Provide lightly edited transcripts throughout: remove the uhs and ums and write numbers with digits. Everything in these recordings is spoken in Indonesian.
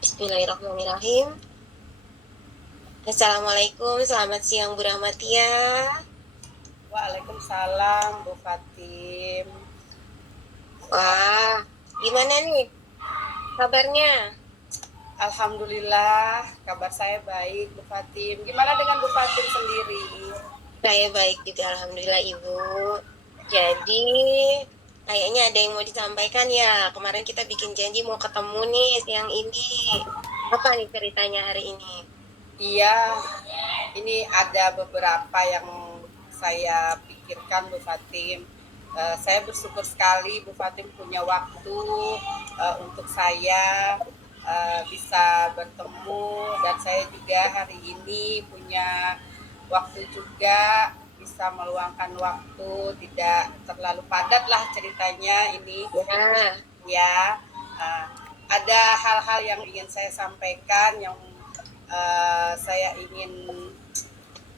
Bismillahirrahmanirrahim. Assalamualaikum, selamat siang Bu Rahmatia. Waalaikumsalam Bu Fatim. Wah, gimana nih kabarnya? Alhamdulillah kabar saya baik Bu Fatim. Gimana dengan Bu Fatim sendiri? Saya baik juga, Alhamdulillah Ibu. Jadi, kayaknya ada yang mau disampaikan ya. Kemarin kita bikin janji mau ketemu nih siang ini. Apa nih ceritanya hari ini? Iya, ini ada beberapa yang saya pikirkan Bu Fatim. Saya bersyukur sekali Bu Fatim punya waktu untuk saya bisa bertemu, dan saya juga hari ini punya waktu juga bisa meluangkan waktu, tidak terlalu padat lah ceritanya ini Ya, ya. uh, ada hal-hal yang ingin saya sampaikan, yang saya ingin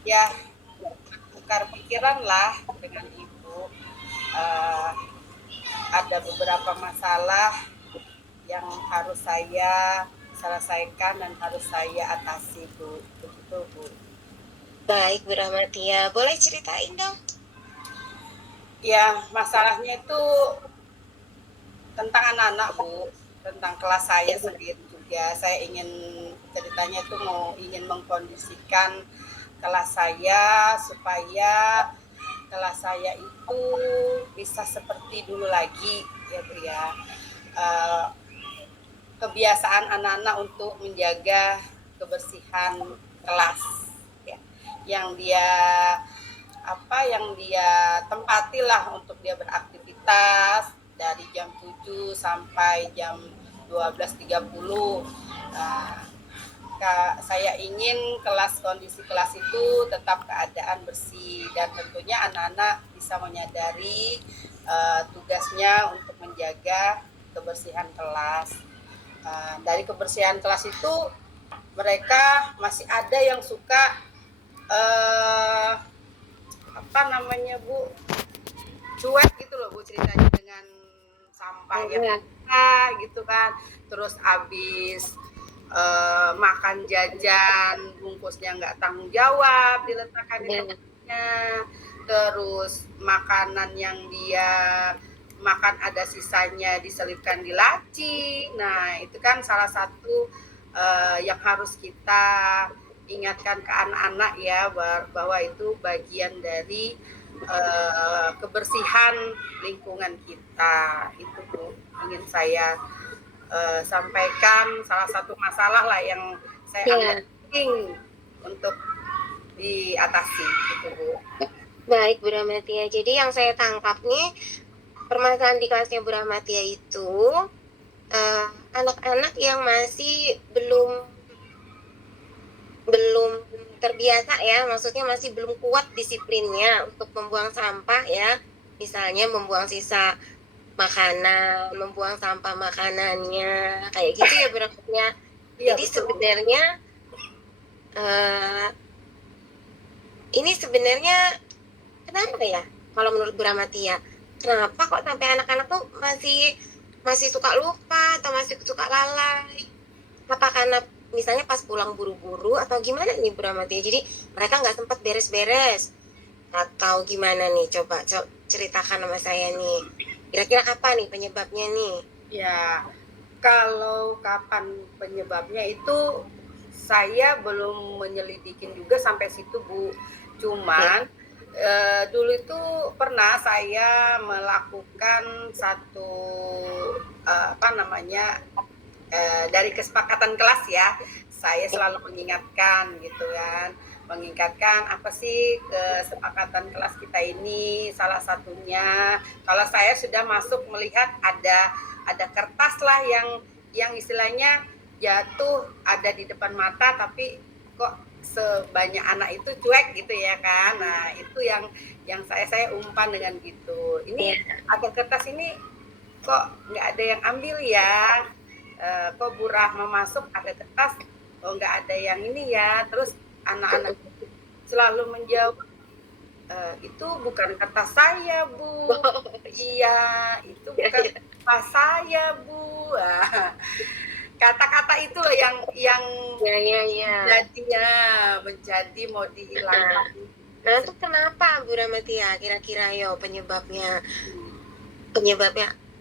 ya tukar pikiran lah dengan ibu. uh, ada beberapa masalah yang harus saya selesaikan dan harus saya atasi Bu, begitu Bu. baik Bu Rahmatia. Boleh ceritain dong? Ya, masalahnya itu tentang anak-anak Bu, tentang kelas saya sendiri juga. Saya ingin ceritanya itu ingin mengkondisikan kelas saya supaya kelas saya itu bisa seperti dulu lagi ya Bu ya. Uh, Kebiasaan anak-anak untuk menjaga kebersihan kelas ya, yang dia tempatilah untuk dia beraktivitas dari jam 7 sampai jam 12.30. Nah, saya ingin kondisi kelas itu tetap keadaan bersih, dan tentunya anak-anak bisa menyadari tugasnya untuk menjaga kebersihan kelas. Dari kebersihan kelas itu mereka masih ada yang suka Bu, cuek gitu loh Bu, ceritanya dengan sampah yang Ya, gitu kan. Terus abis makan jajan bungkusnya nggak tanggung jawab diletakkan di ya. tempatnya. Terus makanan yang dia makan ada sisanya diselipkan di laci. Nah itu kan salah satu yang harus kita ingatkan ke anak-anak ya, bahwa itu bagian dari kebersihan lingkungan kita. Itu Bu, ingin saya sampaikan, salah satu masalah lah yang saya anggap Ya, penting untuk diatasi gitu Bu. baik Bu Rahmatia. Jadi yang saya tangkap nih, permasalahan di kelasnya Bu Rahmatia itu eh, anak-anak yang masih belum belum terbiasa ya, maksudnya masih belum kuat disiplinnya untuk membuang sampah ya. Misalnya membuang sisa makanan, membuang sampah makanannya, kayak gitu ya Bu Rahmatia. Iya Jadi betul Bu. sebenarnya eh, ini sebenarnya kenapa ya? Kalau menurut Bu Rahmatia, kenapa kok sampai anak-anak tuh masih masih suka lupa atau masih suka lalai? Apa karena misalnya pas pulang buru-buru atau gimana nih Bu Rahmatia? Jadi mereka nggak sempat beres-beres atau gimana nih? Coba ceritakan sama saya nih. Kira-kira apa nih penyebabnya nih? Ya, kalau kapan penyebabnya itu saya belum menyelidikin juga sampai situ Bu. Ya, Cuman dulu itu pernah saya melakukan satu dari kesepakatan kelas ya. Saya selalu mengingatkan gitu kan, mengingatkan apa sih kesepakatan kelas kita ini. Salah satunya, kalau saya sudah masuk melihat ada kertas lah yang istilahnya jatuh ada di depan mata, tapi kok sebanyak anak itu cuek gitu ya kan. Nah itu yang saya umpan dengan gitu, ini ya, agar kertas ini kok nggak ada yang ambil ya. Kok Bu Rahma masuk ada kertas, kok nggak ada yang ini ya. Terus anak-anak selalu menjawab, itu bukan kertas saya Bu. Iya, itu ya, bukan kertas saya Bu. kata-kata itu loh yang Ya. menjadi mau Nah, dihilangkan. nah itu kenapa Bu Ramatia? Kira-kira yo penyebabnya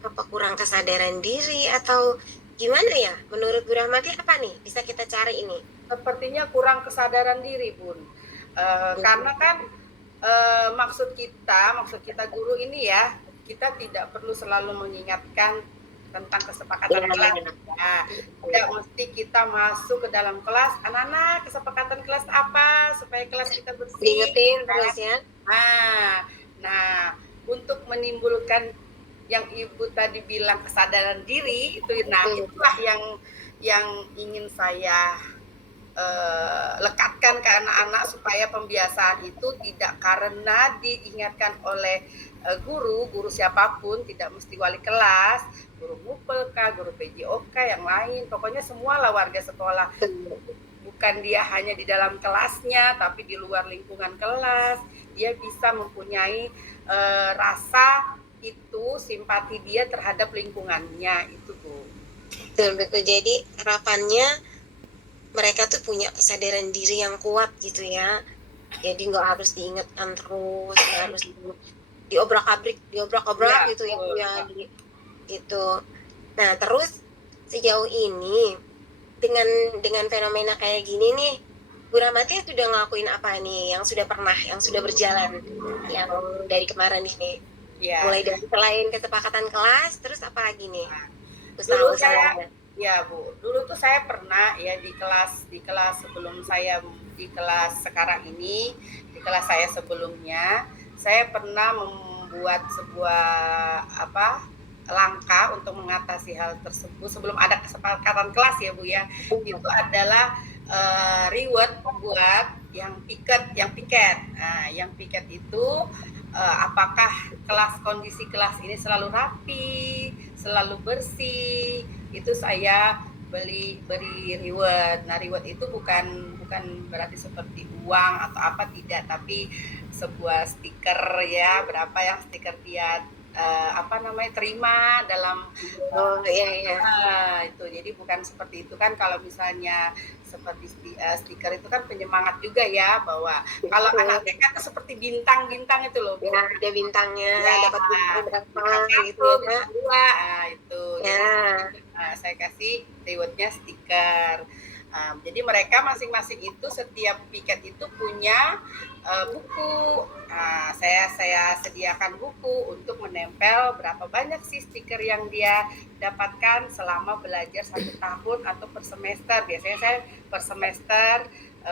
apa, kurang kesadaran diri atau gimana ya? Menurut Bu Rahmati apa nih? Bisa kita cari ini. Sepertinya kurang kesadaran diri, Bun. Karena kan maksud kita guru ini ya, kita tidak perlu selalu mengingatkan tentang kesepakatan kelas. Nah, tidak mesti kita masuk ke dalam kelas, anak-anak kesepakatan kelas apa supaya kelas kita bersih. Diingetin terus ya. Nah, untuk menimbulkan yang Ibu tadi bilang kesadaran diri itu, nah itulah yang ingin saya lekatkan ke anak-anak supaya pembiasaan itu tidak karena diingatkan oleh guru siapapun, tidak mesti wali kelas, guru MUPELK, guru PJOK, yang lain, pokoknya semualah warga sekolah. Bukan dia hanya di dalam kelasnya, tapi di luar lingkungan kelas, dia bisa mempunyai rasa itu, simpati dia terhadap lingkungannya itu, Bu. Betul. Jadi harapannya mereka tuh punya kesadaran diri yang kuat gitu ya. Jadi nggak harus diingatkan terus, nggak harus diobrak-abrik Ya, gitu ya, gitu. Nah terus sejauh ini dengan fenomena kayak gini nih, Bu Ramati sudah ngelakuin apa nih yang sudah berjalan yang dari kemarin ini? ya. Mulai dari selain kesepakatan kelas, terus apa lagi nih? Dulu Usaha-usahanya. ya Bu, dulu tuh saya pernah ya di kelas sebelum saya di kelas sekarang ini, di kelas saya sebelumnya, saya pernah membuat sebuah langkah untuk mengatasi hal tersebut sebelum ada kesepakatan kelas ya Bu ya. Itu adalah reward buat yang piket. Nah, yang piket itu apakah kondisi kelas ini selalu rapi, selalu bersih, itu saya beri reward. Nah, reward itu bukan berarti seperti uang atau apa, tidak, tapi sebuah stiker ya, berapa yang stiker dia terima dalam itu. Jadi bukan seperti itu kan, kalau misalnya seperti stiker itu kan penyemangat juga ya, bahwa kalau anak TK itu seperti bintang-bintang itu loh. Ya, ada bintangnya, dapat bintang berapa gitu ya. Itu. Ya. Jadi, saya kasih rewardnya stiker. Jadi mereka masing-masing itu setiap piket itu punya buku. Saya sediakan buku untuk menempel berapa banyak sih stiker yang dia dapatkan selama belajar 1 tahun atau per semester. Biasanya saya per semester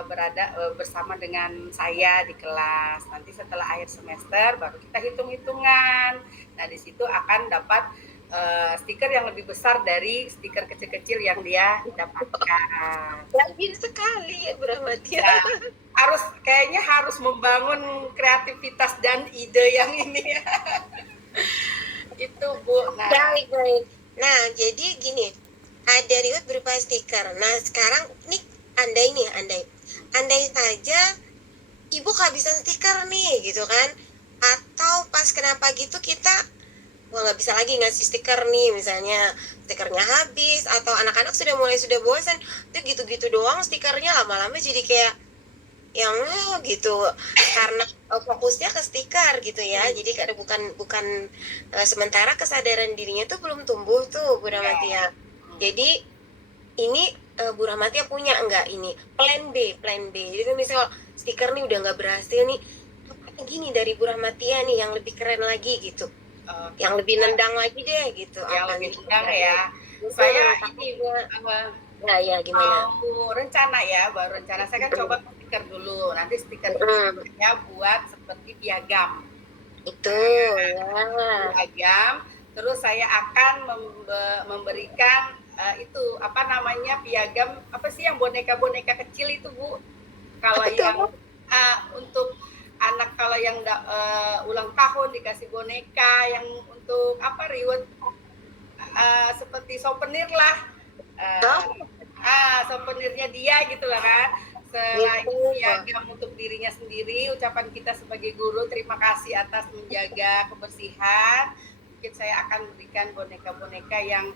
berada bersama dengan saya di kelas. Nanti setelah akhir semester baru kita hitung-hitungan. Nah, di situ akan dapat stiker yang lebih besar dari stiker kecil-kecil yang dia dapatkan. Rajin sekali ya Bu Rahmati. Ya, kayaknya harus membangun kreativitas dan ide yang ini ya. Itu Bu. Nah, Baik. Nah, jadi gini, ada reward berupa stiker. Nah, sekarang nih andai saja Ibu kehabisan stiker nih gitu kan, atau pas kenapa gitu kita nggak bisa lagi ngasih stiker nih, misalnya stikernya habis atau anak-anak sudah bosan, itu gitu-gitu doang stikernya, lama-lama jadi kayak yang gitu karena fokusnya ke stiker gitu ya. Jadi karena bukan sementara kesadaran dirinya tuh belum tumbuh tuh Bu Rahmatia. Jadi ini Bu Rahmatia punya enggak ini plan B. Jadi misal stiker nih udah nggak berhasil nih, gini dari Bu Rahmatia nih yang lebih keren lagi gitu, yang lebih nendang lagi deh gitu. Yang apa lebih nih nendang ya. Saya ini ya gimana? Baru rencana saya kan coba stiker dulu. Nanti stiker saya buat seperti piagam. Itu ya. Piagam. Terus saya akan memberikan piagam apa sih yang boneka-boneka kecil itu Bu? Kalau yang untuk anak, kalau yang ulang tahun dikasih boneka, yang untuk reward seperti souvenir lah. Souvenirnya dia gitu lah kan. Selain piagam untuk dirinya sendiri, ucapan kita sebagai guru terima kasih atas menjaga kebersihan, mungkin saya akan berikan boneka-boneka yang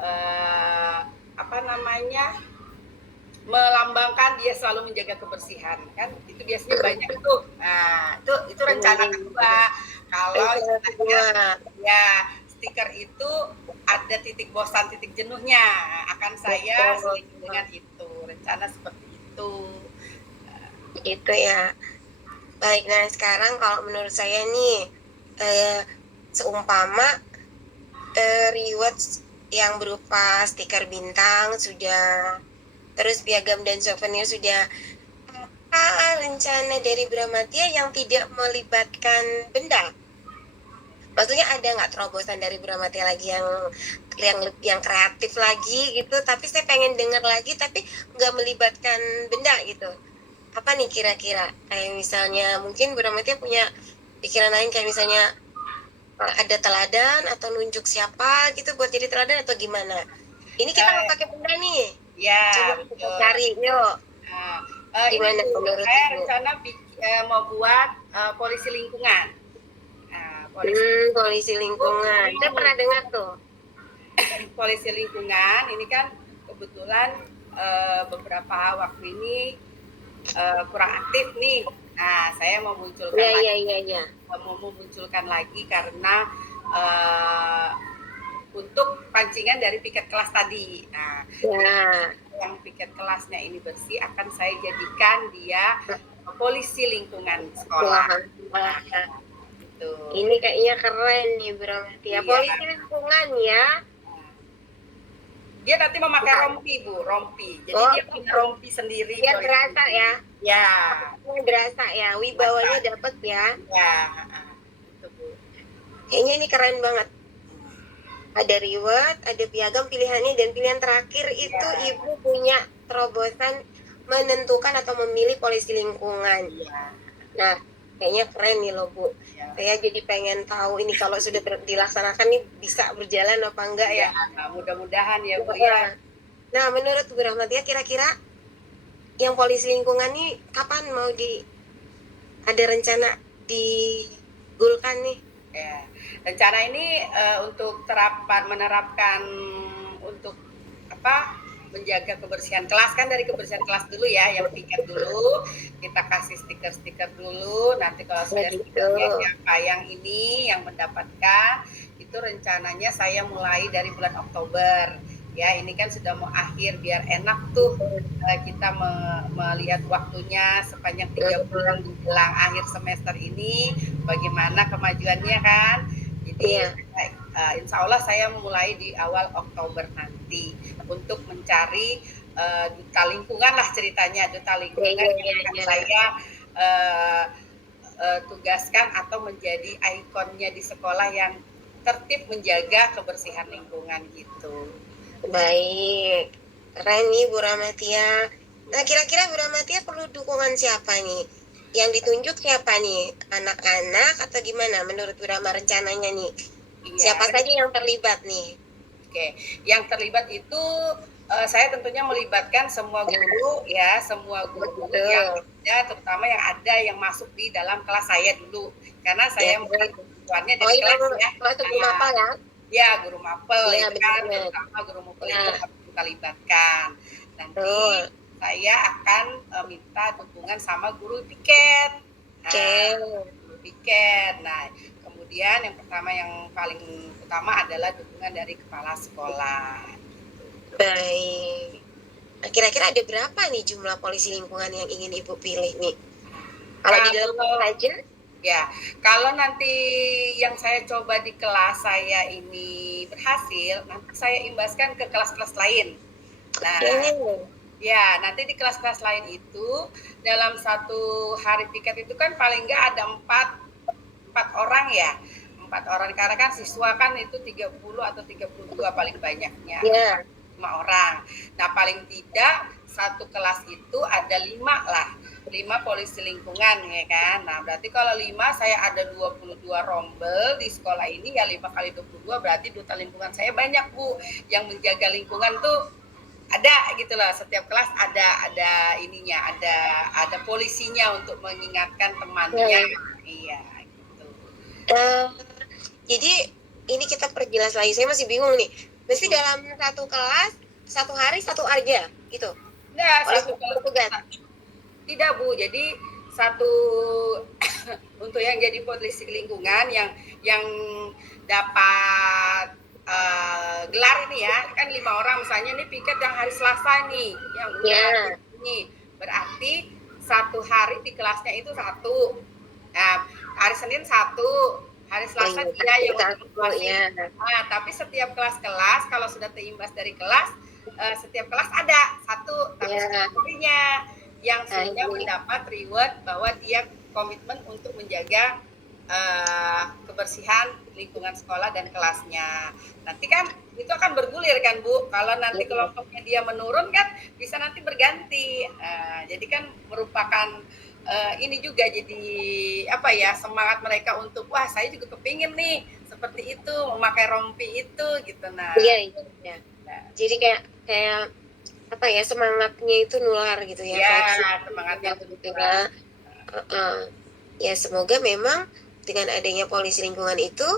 eh, apa namanya, melambangkan dia selalu menjaga kebersihan kan, itu biasanya banyak tuh. Nah itu rencana kedua. Kalau Rencana istilahnya kedua. ya stiker itu ada titik bosan titik jenuhnya, akan saya Betul. selingi dengan itu, rencana seperti itu. Itu ya. Baik, nah sekarang kalau menurut saya nih, seumpama rewards yang berupa stiker bintang sudah, terus piagam dan souvenir sudah, apa rencana dari Brahmatia yang tidak melibatkan benda? Maksudnya ada nggak terobosan dari Brahmatia lagi yang kreatif lagi gitu, tapi saya pengen dengar lagi tapi nggak melibatkan benda gitu. Apa nih kira-kira? Kayak misalnya mungkin Brahmatia punya pikiran lain, kayak misalnya ada teladan atau nunjuk siapa gitu buat jadi teladan atau gimana? Ini kita nggak Eh, pakai benda nih. ya Coba kita betul. cari, yuk. Nah, ini Gimana Bu, menurut saya Ibu? rencana mau buat polisi lingkungan. Nah, polisi Polisi lingkungan lingkungan. Saya pernah dengar tuh. polisi lingkungan ini kan kebetulan beberapa waktu ini kurang aktif nih. Nah, saya Iya, iya, iya, iya. mau memunculkan lagi karena uh, untuk pancingan dari piket kelas tadi. Nah, Ya. yang piket kelasnya ini bersih akan saya jadikan dia polisi lingkungan sekolah. Wah, wah. Gitu. Ini kayaknya keren nih Brahmatia. Iya. Polisi lingkungan ya. Dia nanti memakai Nah, rompi, Bu, rompi. Jadi oh, dia punya rompi sendiri. biar berasa ya. Ya. Biar berasa ya. Wibawanya dapet ya. Ya, itu Bu. Kayaknya ini keren banget. Ada reward, ada piagam pilihannya, dan pilihan terakhir itu Ya. Ibu punya terobosan menentukan atau memilih polisi lingkungan. Ya. Nah, kayaknya keren nih loh Bu. Ya. Saya jadi pengen tahu ini kalau sudah dilaksanakan nih bisa berjalan apa enggak ya. Ya, mudah-mudahan ya Bu ya. Nah, menurut Bu Rahmatia kira-kira yang polisi lingkungan nih kapan mau ada rencana digulkan nih? Ya. Rencana ini untuk menerapkan untuk apa? Menjaga kebersihan kelas kan, dari kebersihan kelas dulu ya, yang piket dulu, kita kasih stiker-stiker dulu, nanti kalau sudah stikernya siapa yang ini yang mendapatkan, itu rencananya saya mulai dari bulan Oktober. Ya, ini kan sudah mau akhir, biar enak tuh kita melihat waktunya sepanjang 3 bulan menjelang akhir semester ini, bagaimana kemajuannya kan. Jadi insya Allah saya mulai di awal Oktober nanti untuk mencari duta lingkungan lah ceritanya, duta lingkungan yang saya tugaskan atau menjadi ikonnya di sekolah yang tertib menjaga kebersihan lingkungan gitu. Baik, keren nih Bu Rahmatia. Nah, kira-kira Bu Rahmatia perlu dukungan siapa nih? Yang ditunjuk siapa nih? Anak-anak atau gimana menurut Bu Rahma rencananya nih? Iya. Siapa saja yang terlibat nih? Oke, yang terlibat itu saya tentunya melibatkan semua guru ya, semua guru yang ada, terutama yang ada yang masuk di dalam kelas saya dulu, karena saya kebutuhannya dari kelas ya. Masuk guru mapel ya? Ya, guru mapel ya, kan, terutama guru mapel itu harus kita libatkan. Nanti saya akan minta dukungan sama guru piket. Guru piket. Nah, kemudian yang pertama yang paling utama adalah dukungan dari kepala sekolah. Baik. Nah, kira-kira ada berapa nih jumlah polisi lingkungan yang ingin Ibu pilih nih? Kalau di dalam kelas aja? Ya, kalau nanti yang saya coba di kelas saya ini berhasil, nanti saya imbaskan ke kelas-kelas lain. Nah, ya nanti di kelas-kelas lain itu dalam satu hari piket itu kan paling nggak ada 4 orang ya. 4 orang, karena kan siswa kan itu 30 atau 32 paling banyaknya. Yeah. 5 orang. Nah, paling tidak satu kelas itu ada 5 lah. 5 polisi lingkungan ya kan. Nah, berarti kalau 5 saya ada 22 rombel di sekolah ini, ya 5 kali 22 berarti duta lingkungan saya banyak Bu. Yang menjaga lingkungan tuh ada gitu lah, setiap kelas ada ininya, ada polisinya untuk mengingatkan temannya. Iya gitu. Jadi ini kita perjelas lagi, saya masih bingung nih. Mesti dalam satu kelas, satu hari satu aja gitu. Enggak, Oleh satu tugas. tidak Bu, jadi satu untuk yang jadi polisi lingkungan yang dapat gelar ini ya, kan 5 orang misalnya nih piket yang hari Selasa nih, yang udah ini berarti satu hari di kelasnya itu satu. Nah, hari Senin satu, hari Selasa dia yang masih. Nah, tapi setiap kelas-kelas kalau sudah terimbas dari kelas, setiap kelas ada satu, tapi harinya yang sudah mendapat reward bahwa dia komitmen untuk menjaga kebersihan lingkungan sekolah dan kelasnya. Nanti kan itu akan bergulir kan Bu, kalau nanti kelompoknya dia menurun kan bisa nanti berganti. Jadi kan merupakan ini juga jadi apa ya, semangat mereka untuk wah saya juga kepingin nih seperti itu, memakai rompi itu gitu. Nah iya. Jadi kayak apa ya, semangatnya itu nular gitu ya. Iya, semangatnya nular. Ya semoga memang dengan adanya polisi lingkungan itu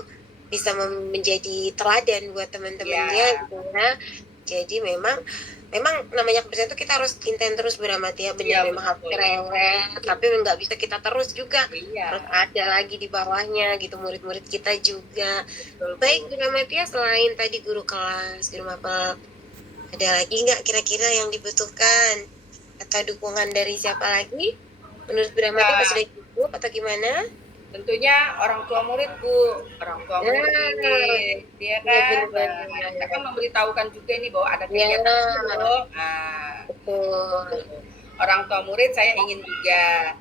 bisa menjadi teladan buat teman-temannya gitu ya. Jadi memang namanya kebersihan itu kita harus intent terus beramati ya, benar memang harus cerewet, tapi nggak bisa kita terus juga, harus ada lagi di bawahnya gitu, murid-murid kita juga. Baik beramati ya, selain tadi guru kelas, guru mapel, ada lagi nggak kira-kira yang dibutuhkan atau dukungan dari siapa lagi menurut beramati? Pas sudah cukup atau gimana? Tentunya orang tua murid Bu, orang tua murid, dia kan, kita kan memberitahukan juga ini bahwa ada kegiatan itu. Orang tua murid saya ingin juga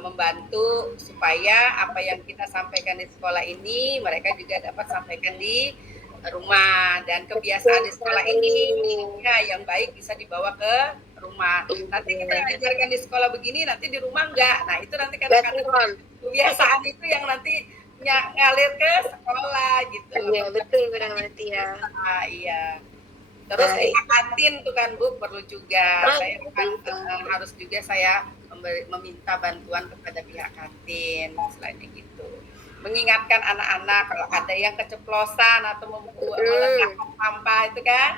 membantu supaya apa yang kita sampaikan di sekolah ini mereka juga dapat sampaikan di rumah, dan kebiasaan di sekolah ini ya yang baik bisa dibawa ke rumah. Nanti kita ajarkan di sekolah begini, nanti di rumah enggak. Nah itu nanti kadang-kadang kebiasaan itu yang nanti ngalir ke sekolah gitu. Iya betul berarti ya. Iya. Terus pihak kantin tuh kan Bu perlu juga. Saya harus juga saya meminta bantuan kepada pihak kantin selain gitu. Mengingatkan anak-anak kalau ada yang keceplosan atau meletakkan sampah itu kan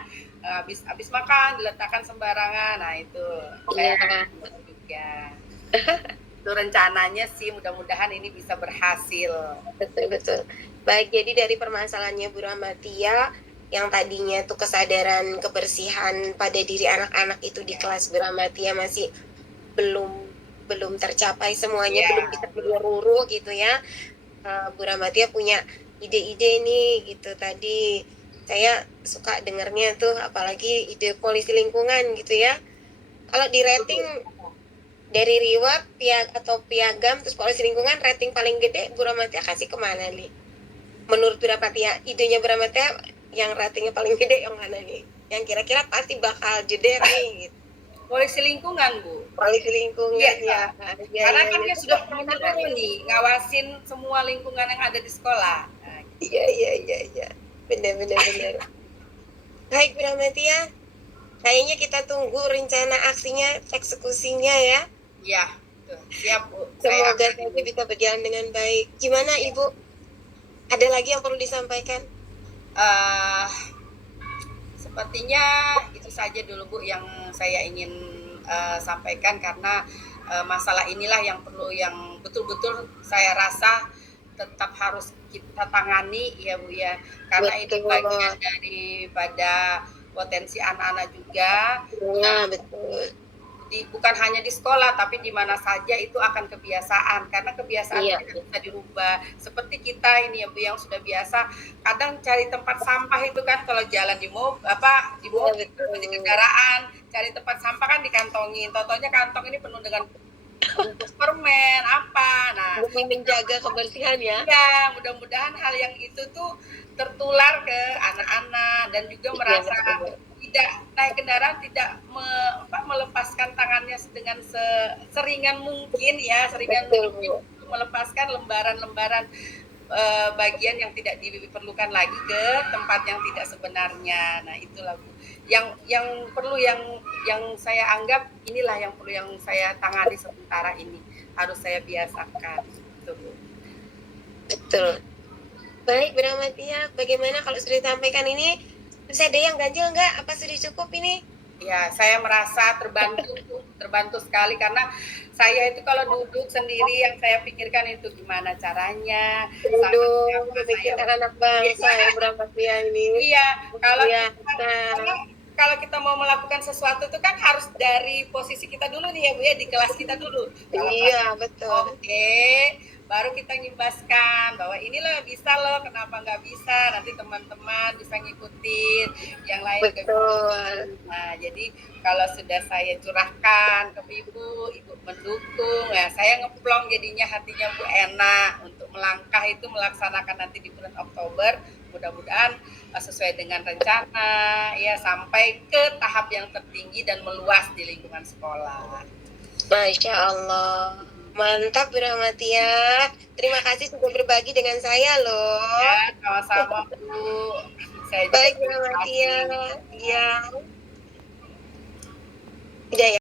habis makan diletakkan sembarangan. Nah itu saya juga. Itu rencananya sih, mudah-mudahan ini bisa berhasil. Betul. Baik, jadi dari permasalahannya Bu Rahmatia yang tadinya tuh kesadaran kebersihan pada diri anak-anak itu di kelas Bu Rahmatia masih belum tercapai semuanya, belum bisa menyeluruh gitu ya. Bu Rahmatia punya ide-ide nih gitu. Tadi saya suka dengarnya tuh, apalagi ide polisi lingkungan gitu ya. Kalau di rating dari reward atau piagam terus polisi lingkungan, rating paling gede Bu Rahmatia kasih kemana nih? Menurut Bu Rahmatia, idenya Bu Rahmatia yang ratingnya paling gede yang mana nih? Yang kira-kira pasti bakal jeder nih gitu. Polisi lingkungan Bu. Polisi lingkungan ya. Karena kan dia sudah menyeluruh nih, ngawasin semua lingkungan yang ada di sekolah. Iya. Benar. Baik Bu Rahmatia, kayaknya kita tunggu rencana aksinya, eksekusinya ya. Iya, siap Bu. Semoga saja bisa berjalan dengan baik. Gimana Ibu? Ada lagi yang perlu disampaikan? Sepertinya itu saja dulu Bu yang saya ingin sampaikan, karena masalah inilah yang perlu, yang betul-betul saya rasa tetap harus kita tangani ya Bu ya, karena itu bagian daripada potensi anak-anak juga. Betul. Bukan hanya di sekolah tapi di mana saja itu akan kebiasaan, karena kebiasaan tidak bisa dirubah. Seperti kita ini ya Bu yang sudah biasa kadang cari tempat sampah itu kan, kalau jalan di mobil di kendaraan cari tempat sampah kan dikantongin, totonya kantong ini penuh dengan permen apa. Nah, menjaga kebersihan ya. Ya, mudah-mudahan hal yang itu tuh tertular ke anak-anak dan juga merasa tidak naik kendaraan tidak melepaskan tangannya dengan seringan mungkin ya, mungkin melepaskan lembaran-lembaran bagian yang tidak diperlukan lagi ke tempat yang tidak sebenarnya. Nah, itulah Bu. Yang perlu yang saya anggap inilah yang perlu yang saya tangani sementara ini. Harus saya biasakan. Betul. Baik, Bu Rahmatia, bagaimana kalau sudah disampaikan ini Masih ada yang ganjil nggak? Apa sudah cukup ini? Ya, saya merasa terbantu sekali karena saya itu kalau duduk sendiri yang saya pikirkan itu gimana caranya, sama Aduh, siapa saya. memikirkan anak bangsa ya Bramastia ini. Iya, kalau kita Biasa. karena kalau kita mau melakukan sesuatu itu kan harus dari posisi kita dulu nih ya Bu ya, di kelas kita dulu. Kalau kelas Iya, betul. oke, baru kita ngimbaskan bahwa ini loh bisa loh, kenapa nggak bisa, nanti teman-teman bisa ngikutin, yang lain juga bisa. Betul. Nah, jadi kalau sudah saya curahkan ke ibu mendukung, ya saya ngeplong jadinya hatinya Bu enak untuk melangkah itu melaksanakan nanti di bulan Oktober, mudah-mudahan sesuai dengan rencana ya sampai ke tahap yang tertinggi dan meluas di lingkungan sekolah. Masya Allah. Mantap Bu Rahmatia. Terima kasih sudah berbagi dengan saya loh. Ya, sama-sama Bu. Saya juga Baik Bu terima Rahmatia. kasih. Iya.